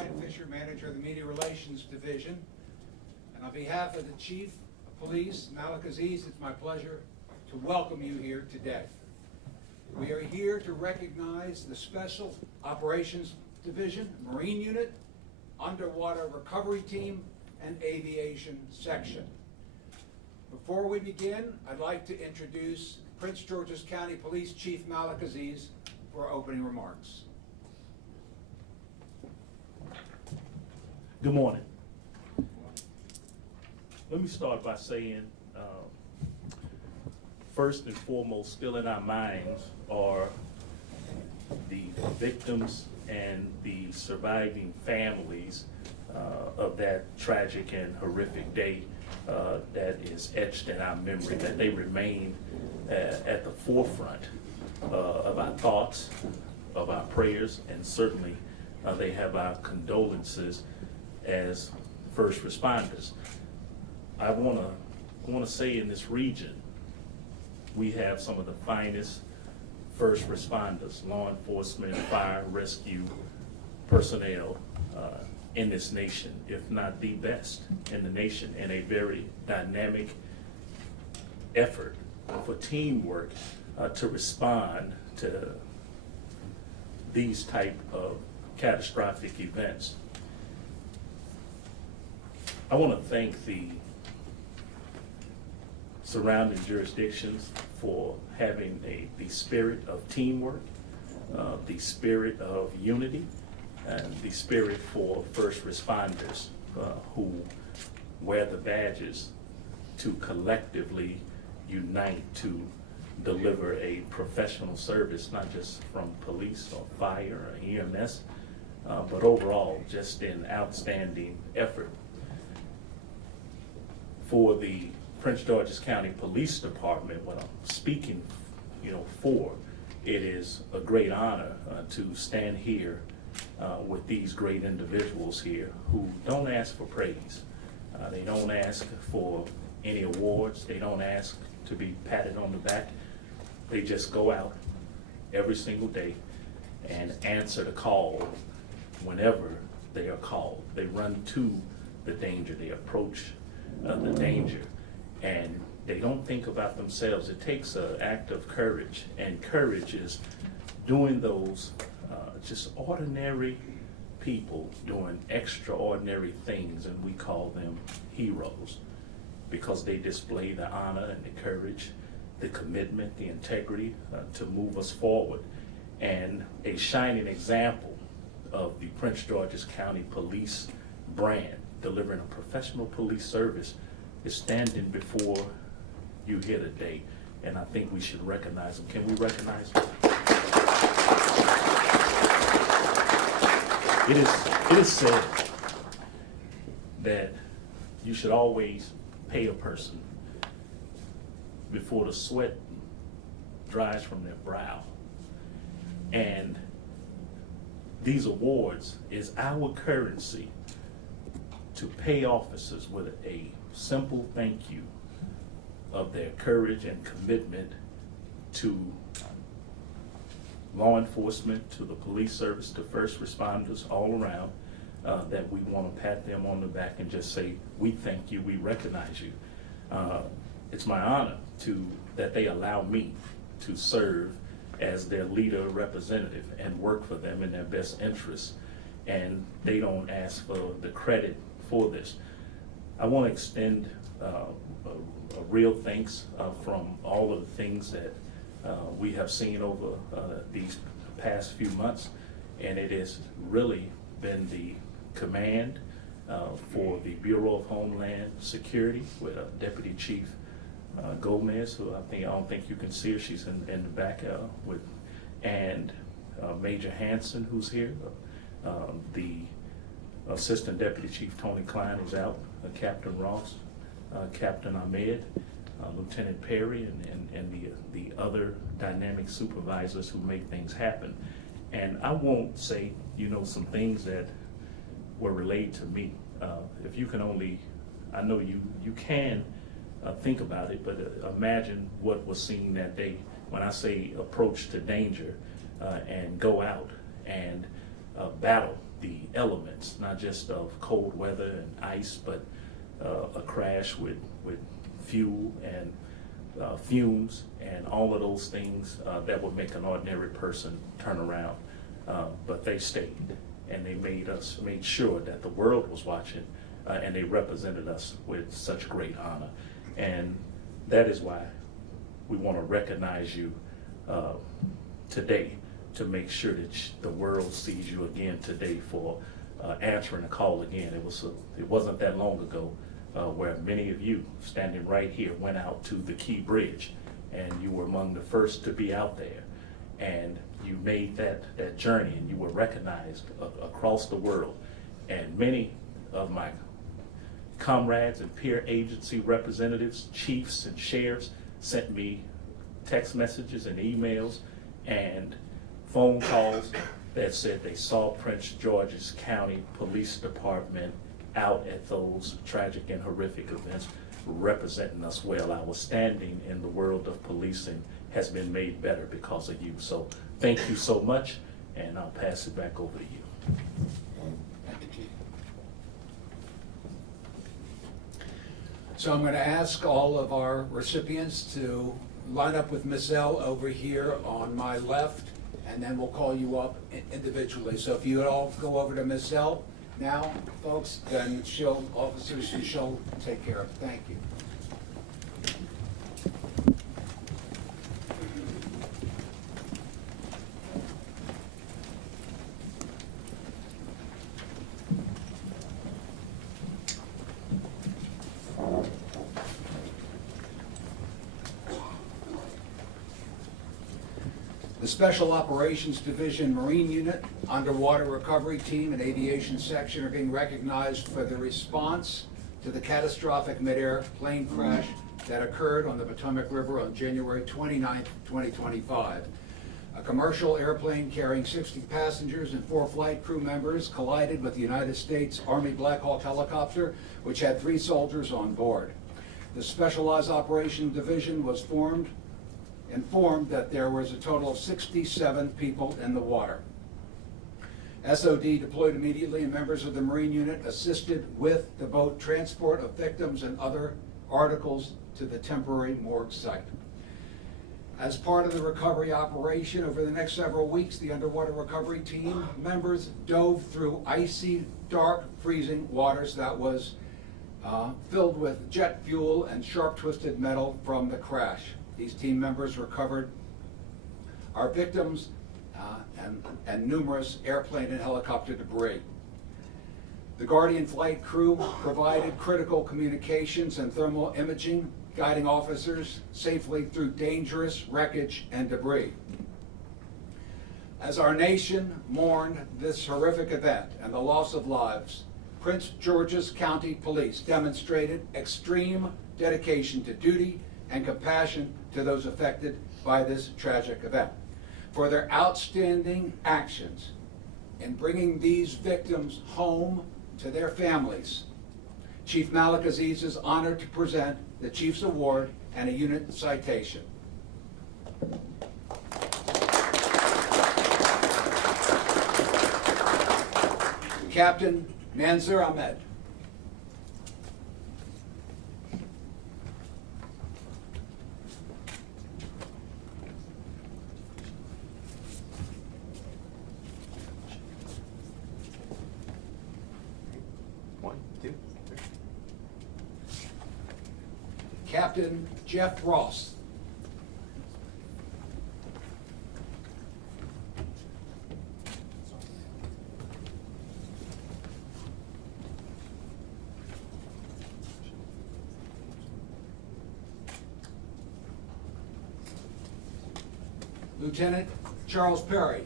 Brian Fisher, Manager of the Media Relations Division. And on behalf of the Chief of Police, Malik Aziz, it's my pleasure to welcome you here today. We are here to recognize the Special Operations Division, Marine Unit, Underwater Recovery Team, and Aviation Section. Before we begin, I'd like to introduce Prince George's County Police Chief Malik Aziz for opening remarks. Good morning. Let me start by saying, first and foremost, still in our minds are the victims and the surviving families of that tragic and horrific day that is etched in our memory, that they remain at the forefront of our thoughts, of our prayers, and certainly they have our condolences as first responders. I want to say in this region, we have some of the finest first responders, law enforcement, fire, rescue personnel in this nation, if not the best in the nation, in a very dynamic effort for teamwork to respond to these type of catastrophic events. I want to thank the surrounding jurisdictions for having the spirit of teamwork, the spirit of unity, and the spirit for first responders who wear the badges to collectively unite to deliver a professional service, not just from police or fire or EMS, but overall just an outstanding effort. For the Prince George's County Police Department, what I'm speaking, for, it is a great honor to stand here with these great individuals here who don't ask for praise. They don't ask for any awards. They don't ask to be patted on the back. They just go out every single day and answer the call whenever they are called. They run to the danger. They approach the danger, and they don't think about themselves. It takes an act of courage, and courage is doing those just ordinary people doing extraordinary things, and we call them heroes because they display the honor and the courage, the commitment, the integrity to move us forward. And a shining example of the Prince George's County Police brand, delivering a professional police service, is standing before you here today, and I think we should recognize them. Can we recognize them? It is said that you should always pay a person before the sweat dries from their brow. And these awards is our currency to pay officers with a simple thank you of their courage and commitment to law enforcement, to the police service, to first responders all around, that we want to pat them on the back and just say, we thank you, we recognize you. It's my honor that they allow me to serve as their leader representative and work for them in their best interests, and they don't ask for the credit for this. I want to extend a real thanks from all of the things that we have seen over these past few months, and it has really been the command for the Bureau of Homeland Security with Deputy Chief Gomez, who I don't think you can see her. She's in the back and Major Hanson, who's here. The Assistant Deputy Chief Tony Klein is out. Captain Ross, Captain Ahmed, Lieutenant Perry, and the other dynamic supervisors who make things happen. And I won't say, some things that were relayed to me. If you can only, I know you can think about it, but imagine what was seen that day when I say approach to danger and go out and battle the elements, not just of cold weather and ice, but a crash with fuel and fumes and all of those things that would make an ordinary person turn around. But they stayed, and they made sure that the world was watching, and they represented us with such great honor. And that is why we want to recognize you today, to make sure that the world sees you again today for answering a call again. It wasn't that long ago where many of you standing right here went out to the Key Bridge, and you were among the first to be out there, and you made that journey, and you were recognized across the world. And many of my comrades and peer agency representatives, chiefs and sheriffs sent me text messages and emails and phone calls that said they saw Prince George's County Police Department out at those tragic and horrific events, representing us well. Our standing in the world of policing has been made better because of you. So thank you so much, and I'll pass it back over to you. Thank you, Chief. So I'm going to ask all of our recipients to line up with Ms. L over here on my left, and then we'll call you up individually. So if you would all go over to Ms. L now, folks, then officers, she'll take care of it. Thank you. The Special Operations Division Marine Unit, Underwater Recovery Team, and Aviation Section are being recognized for the response to the catastrophic midair plane crash that occurred on the Potomac River on January 29, 2025. A commercial airplane carrying 60 passengers and 4 flight crew members collided with the United States Army Black Hawk helicopter, which had 3 soldiers on board. The Specialized Operations Division was informed that there was a total of 67 people in the water. SOD deployed immediately, and members of the Marine Unit assisted with the boat transport of victims and other articles to the temporary morgue site. As part of the recovery operation, over the next several weeks, the underwater recovery team members dove through icy, dark, freezing waters that was filled with jet fuel and sharp twisted metal from the crash. These team members recovered our victims and numerous airplane and helicopter debris. The Guardian flight crew provided critical communications and thermal imaging, guiding officers safely through dangerous wreckage and debris. As our nation mourned this horrific event and the loss of lives, Prince George's County Police demonstrated extreme dedication to duty and compassion to those affected by this tragic event. For their outstanding actions in bringing these victims home to their families, Chief Malik Aziz is honored to present the Chief's Award and a unit citation. Captain Manzur Ahmed. Captain Jeff Ross. Lieutenant Charles Perry.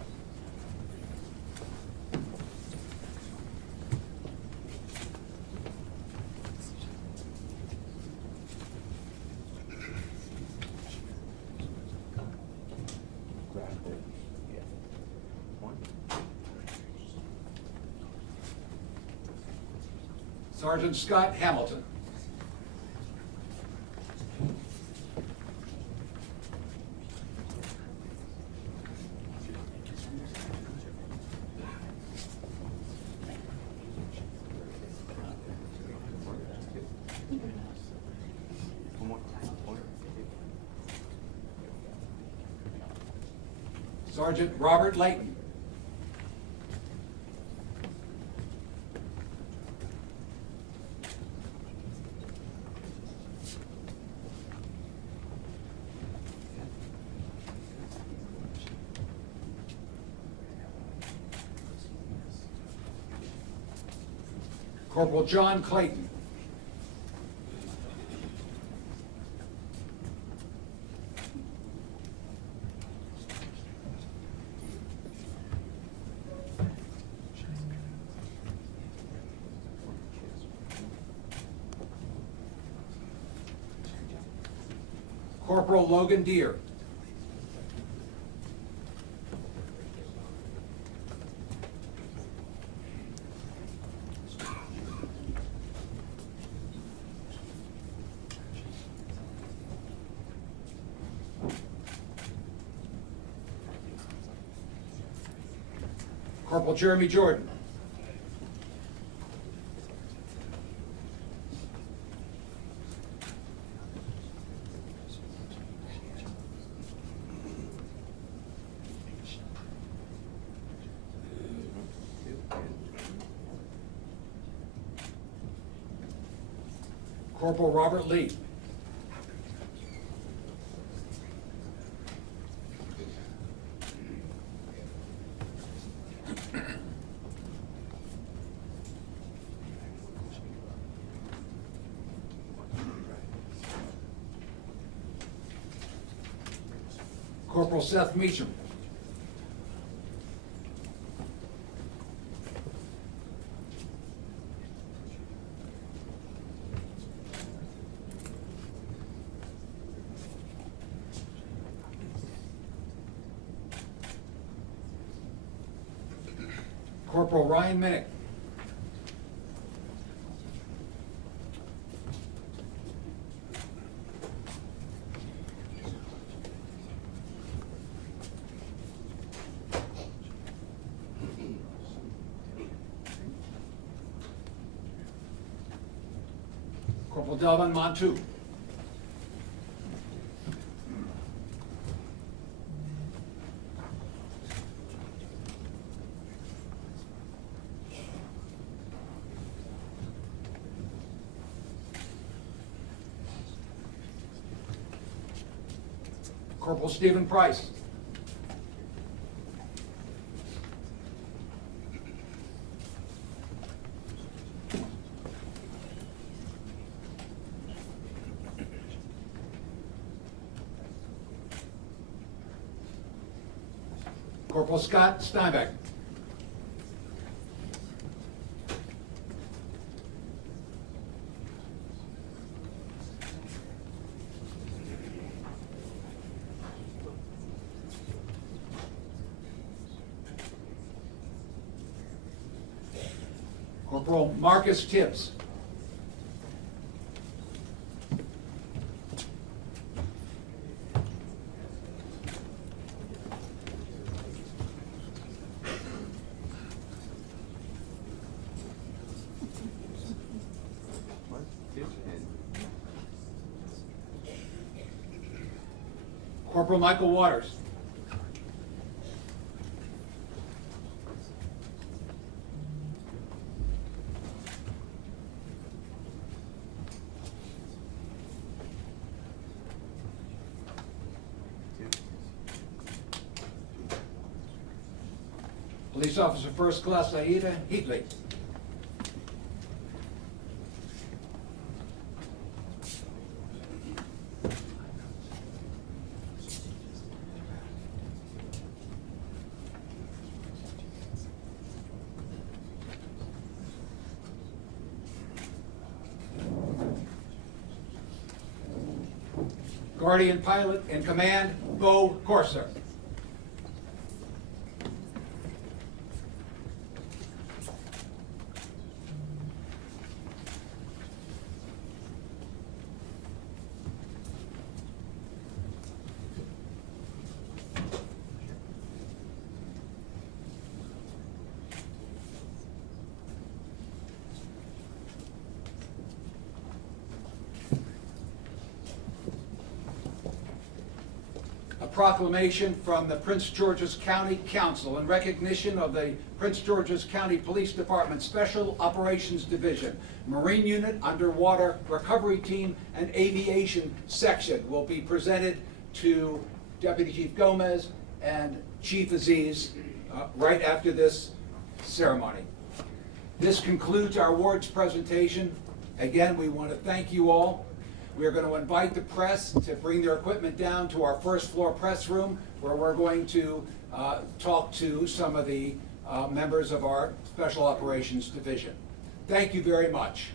Sergeant Scott Hamilton. Sergeant Robert Layton. Corporal John Clayton. Corporal Logan Deere. Corporal Jeremy Jordan. Corporal Robert Lee. Corporal Seth Meacham. Corporal Ryan Minnick. Corporal Delvin Montu. Corporal Stephen Price. Corporal Scott Steinbeck. Corporal Marcus Tibbs. Corporal Michael Waters. Police Officer First Class Aida Heatley. Guardian Pilot in Command, Bo Corser. proclamation from the Prince George's County Council in recognition of the Prince George's County Police Department Special Operations Division, Marine Unit, Underwater Recovery Team, and Aviation Section will be presented to Deputy Chief Gomez and Chief Aziz right after this ceremony. This concludes our awards presentation. Again, we want to thank you all. We are going to invite the press to bring their equipment down to our first floor press room, where we're going to talk to some of the members of our Special Operations Division. Thank you very much.